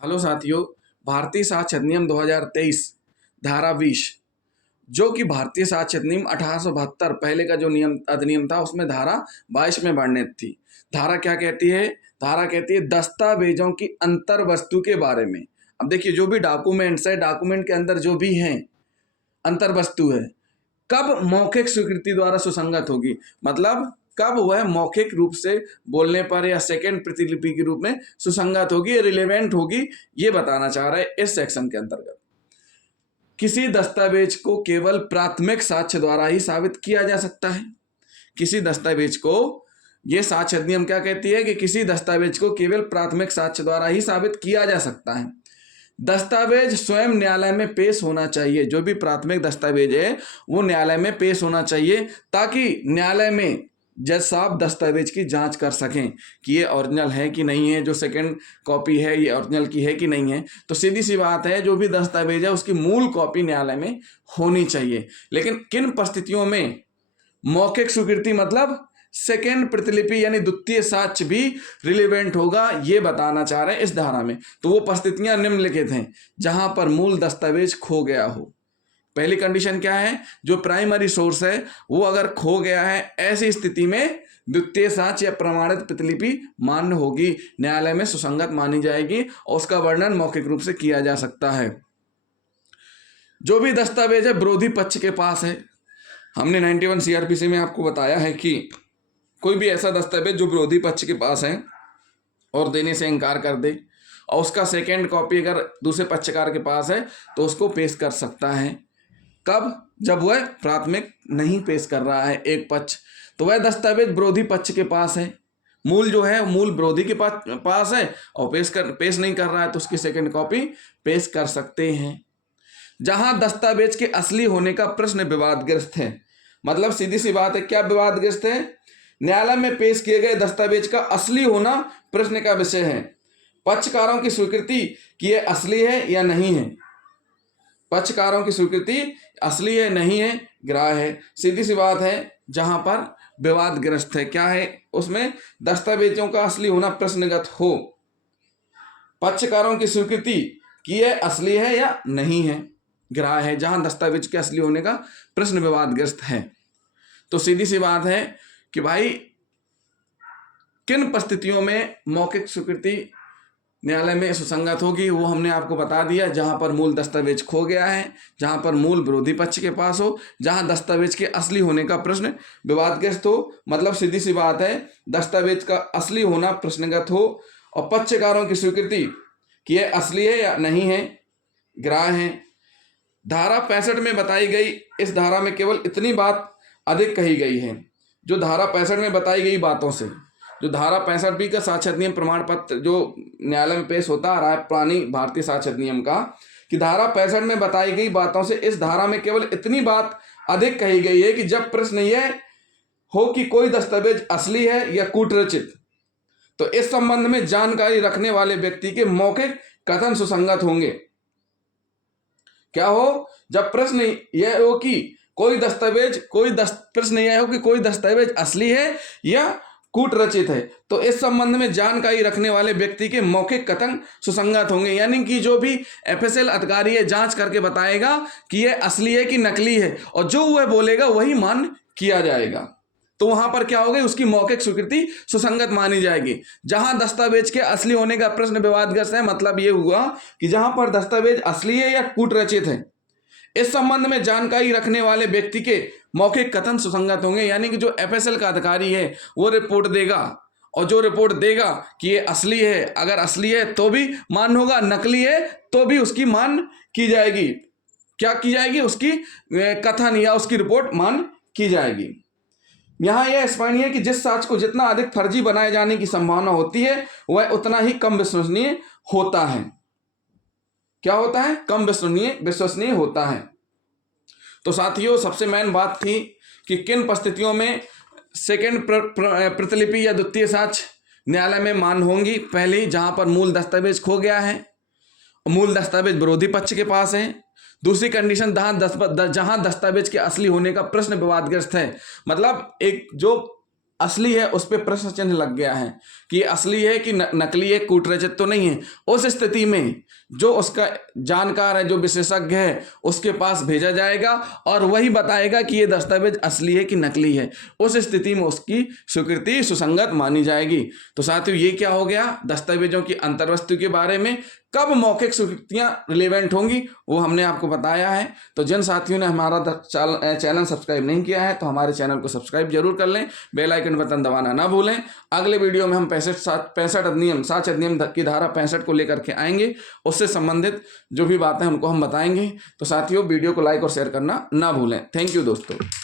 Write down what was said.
Hello साथियों। भारतीय साक्ष्य अधिनियम 2023 धारा 20 जो कि भारतीय साक्ष्य अधिनियम 1872 पहले का जो नियम अधिनियम था उसमें धारा 22 में वर्णित थी। धारा क्या कहती है? धारा कहती है दस्तावेजों की अंतर वस्तु के बारे में। अब देखिए, जो भी डॉक्यूमेंट्स है, डॉक्यूमेंट के अंदर जो भी हैं अंतर वस्तु है, कब मौखिक स्वीकृति द्वारा सुसंगत होगी, मतलब कब वह मौखिक रूप से बोलने पर या सेकंड प्रतिलिपि के रूप में सुसंगत होगी, रिलेवेंट होगी, ये बताना चाह रहा है इस सेक्शन के अंतर्गत। किसी दस्तावेज को केवल प्राथमिक साक्ष्य द्वारा ही साबित किया जा सकता है। किसी दस्तावेज को, ये साक्ष्य अधिनियम क्या कहती है कि किसी दस्तावेज को केवल प्राथमिक साक्ष्य द्वारा ही साबित किया जा सकता है। दस्तावेज स्वयं न्यायालय में पेश होना चाहिए। जो भी प्राथमिक दस्तावेज है वो न्यायालय में पेश होना चाहिए ताकि न्यायालय में जज साहब दस्तावेज की जांच कर सकें कि ये ओरिजिनल है कि नहीं है, जो सेकंड कॉपी है ये ओरिजिनल की है कि नहीं है। तो सीधी सी बात है, जो भी दस्तावेज है उसकी मूल कॉपी न्यायालय में होनी चाहिए। लेकिन किन परिस्थितियों में मौखिक स्वीकृति मतलब सेकेंड प्रतिलिपि यानी द्वितीय साक्ष्य भी रिलेवेंट होगा, ये बताना चाह रहे हैं इस धारा में। तो वो परिस्थितियां निम्नलिखित हैं जहां पर मूल दस्तावेज खो गया हो। पहली कंडीशन क्या है? जो प्राइमरी सोर्स है वो अगर खो गया है, ऐसी स्थिति में द्वितीय साक्ष्य या प्रमाणित प्रतिलिपि मान्य होगी, न्यायालय में सुसंगत मानी जाएगी और उसका वर्णन मौखिक रूप से किया जा सकता है। जो भी दस्तावेज है विरोधी पक्ष के पास है, हमने 91 CRPC में आपको बताया है कि कोई भी ऐसा दस्तावेज जो विरोधी पक्ष के पास है और देने से इनकार कर दे और उसका सेकेंड कॉपी अगर दूसरे पक्षकार के पास है तो उसको पेश कर सकता है। कब? जब वह प्राथमिक नहीं पेश कर रहा है एक पक्ष, तो वह दस्तावेज विरोधी पक्ष के पास है, मूल जो है मूल विरोधी के पास है और पेश नहीं कर रहा है तो उसकी सेकेंड कॉपी पेश कर सकते हैं। जहां दस्तावेज के असली होने का प्रश्न विवादग्रस्त है, मतलब सीधी सी बात है, क्या विवादग्रस्त है? न्यायालय में पेश किए गए दस्तावेज का असली होना प्रश्न का विषय है। पक्षकारों की स्वीकृति कि यह असली है या नहीं है, पक्षकारों की स्वीकृति असली है नहीं है, ग्राह्य है। सीधी सी बात है, जहां पर विवादग्रस्त है, क्या है उसमें? दस्तावेजों का असली होना प्रश्नगत हो, पक्षकारों की स्वीकृति कि यह असली है या नहीं है, ग्राह्य है। जहां दस्तावेज के असली होने का प्रश्न विवादग्रस्त है, तो सीधी सी बात है कि भाई किन परिस्थितियों में मौखिक स्वीकृति न्यायालय में सुसंगत होगी वो हमने आपको बता दिया। जहां पर मूल दस्तावेज खो गया है, जहां पर मूल विरोधी पक्ष के पास हो, जहां दस्तावेज के असली होने का प्रश्न विवादग्रस्त हो, मतलब सीधी सी बात है दस्तावेज का असली होना प्रश्नगत हो और पक्षकारों की स्वीकृति कि यह असली है या नहीं है, ग्राह्य है। धारा 65 में बताई गई, इस धारा में केवल इतनी बात अधिक कही गई है। जो धारा 65 में बताई गई बातों से, जो धारा 65B का साक्ष्य अधिनियम प्रमाण पत्र जो न्यायालय में पेश होता आ रहा है पुरानी भारतीय साक्ष्य अधिनियम का, कि धारा 65 में बताई गई बातों से इस धारा में केवल इतनी बात अधिक कही गई है कि जब प्रश्न यह हो कि कोई दस्तावेज असली है या कूटरचित, तो इस संबंध में जानकारी रखने वाले व्यक्ति के मौखिक कथन सुसंगत होंगे। क्या हो? जब प्रश्न यह हो कि कोई दस्तावेज असली है या कूटरचित है, तो इस संबंध में जानकारी रखने वाले व्यक्ति के मौखिक कथन सुसंगत होंगे। यानी कि जो भी FSL अधिकारी है जांच करके बताएगा कि यह असली है कि नकली है और जो वह बोलेगा वही मान्य किया जाएगा। तो वहां पर क्या हो गई? उसकी मौखिक स्वीकृति सुसंगत मानी जाएगी। जहां दस्तावेज के असली होने का प्रश्न विवादग्रस्त है, मतलब यह हुआ कि जहां पर दस्तावेज असली है या कूटरचित है, इस संबंध में जानकारी रखने वाले व्यक्ति के मौखिक कथन सुसंगत होंगे। यानी कि जो FSL का अधिकारी है वो रिपोर्ट देगा और जो रिपोर्ट देगा कि ये असली है, अगर असली है तो भी मान्य होगा, नकली है तो भी उसकी मान्य की जाएगी। क्या की जाएगी? उसकी कथन या उसकी रिपोर्ट मान्य की जाएगी। यहां यह स्पष्ट है कि जिस साक्ष्य को जितना अधिक फर्जी बनाए जाने की संभावना होती है वह उतना ही कम विश्वसनीय होता है। क्या होता है? कम विश्वसनीय होता है। तो साथियों, सबसे मेन बात थी कि किन परिस्थितियों में सेकेंड प्रतिलिपि या द्वितीय साक्ष्य न्यायालय में मान्य होंगी। पहली, जहां पर मूल दस्तावेज खो गया है, मूल दस्तावेज विरोधी पक्ष के पास है। दूसरी कंडीशन, जहां दस्तावेज के असली होने का प्रश्न विवादग्रस्त है, मतलब एक जो असली है उस पर प्रश्न चिन्ह लग गया है कि असली है कि नकली है, कूट रचित तो नहीं है। उस स्थिति में जो उसका जानकार है, जो विशेषज्ञ है, उसके पास भेजा जाएगा और वही बताएगा कि ये दस्तावेज असली है कि नकली है। उस स्थिति में उसकी स्वीकृति सुसंगत मानी जाएगी। तो साथियों, ये क्या हो गया, दस्तावेजों की अंतर्वस्तु के बारे में कब मौखिक स्वीकृतियां रिलेवेंट होंगी वो हमने आपको बताया है। तो जिन साथियों ने हमारा चैनल सब्सक्राइब नहीं किया है तो हमारे चैनल को सब्सक्राइब जरूर कर लें, बेल आइकन बटन दबाना ना भूलें। अगले वीडियो में हम 65 अधिनियम 7 अधिनियम की धारा 65 को लेकर के आएंगे, उससे संबंधित जो भी बातें उनको हम बताएंगे। तो साथियों, वीडियो को लाइक और शेयर करना ना भूलें। थैंक यू दोस्तों।